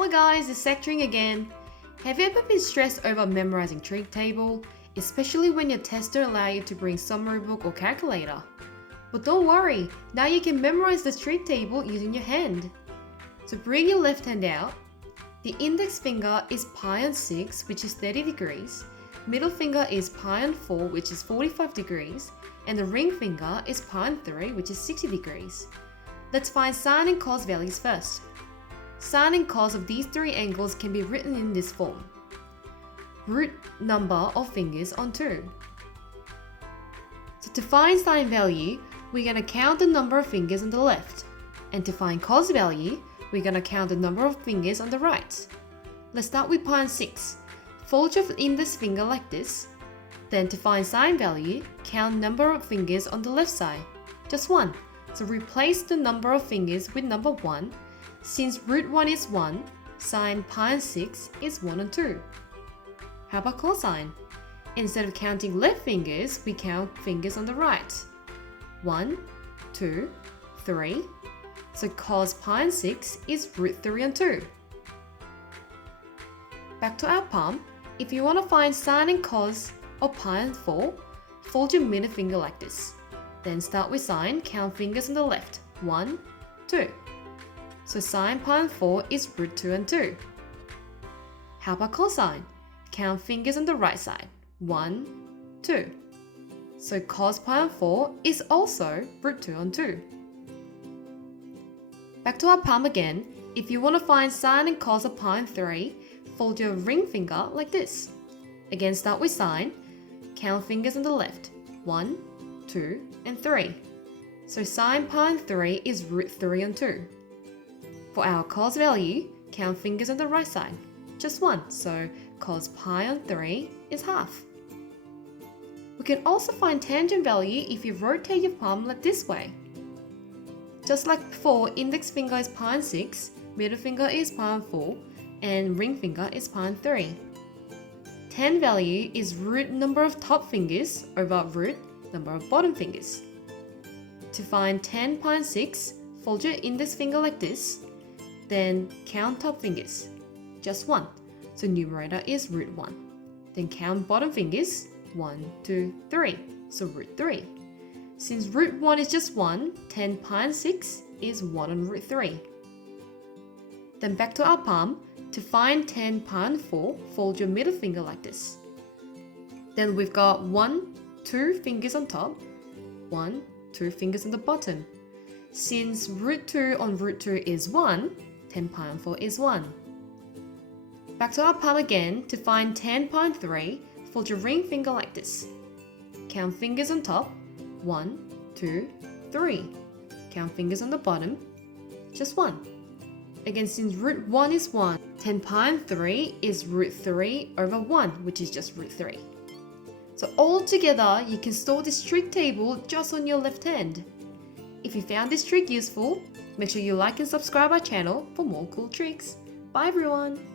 Hello guys, it's Trig again. Have you ever been stressed over memorizing trig table, especially when your test don't allow you to bring summary book or calculator? But don't worry, now you can memorize the trig table using your hand. So bring your left hand out. The index finger is pi on 6, which is 30 degrees. Middle finger is pi on 4, which is 45 degrees. And the ring finger is pi on 3, which is 60 degrees. Let's find sine and cos values first. Sine and cos of these three angles can be written in this form. Root number of fingers on 2. So to find sine value, we're going to count the number of fingers on the left. And to find cos value, we're going to count the number of fingers on the right. Let's start with pi on 6. Fold your index finger like this. Then to find sine value, count number of fingers on the left side. Just 1. So replace the number of fingers with number 1. Since root 1 is 1, sine pi on 6 is 1 on 2. How about cosine? Instead of counting left fingers, we count fingers on the right. 1, 2, 3. So cos pi on 6 is root 3 on 2. Back to our palm. If you want to find sine and cos of pi on 4, fold your middle finger like this. Then start with sine, count fingers on the left. 1, 2. So sine pi on 4 is root 2 on 2. How about cosine? Count fingers on the right side. 1, 2. So cos pi on 4 is also root 2 on 2. Back to our palm again. If you want to find sine and cos of pi on 3, fold your ring finger like this. Again, start with sine. Count fingers on the left. 1, 2, and 3. So sine pi on 3 is root 3 on 2. For our cos value, count fingers on the right side. Just 1, so cos pi on 3 is half. We can also find tangent value if you rotate your palm like this way. Just like before, index finger is pi on 6, middle finger is pi on 4, and ring finger is pi on 3. Tan value is root number of top fingers over root number of bottom fingers. To find tan pi on 6, fold your index finger like this. Then count top fingers, just 1. So numerator is root 1. Then count bottom fingers, 1, 2, 3. So root 3. Since root 1 is just 1, 10 pi on 6 is 1 on root 3. Then back to our palm. To find 10 pi on 4, fold your middle finger like this. Then we've got 1, 2 fingers on top, 1, 2 fingers on the bottom. Since root 2 on root 2 is 1, 10 pi on 4 is 1. Back to our palm again. To find 10 pi on 3, fold your ring finger like this. Count fingers on top. 1, 2, 3. Count fingers on the bottom. Just 1. Again, since root 1 is 1, 10 pi on 3 is root 3 over 1, which is just root 3. So all together, you can store this trig table just on your left hand. If you found this trick useful, make sure you like and subscribe our channel for more cool tricks. Bye everyone!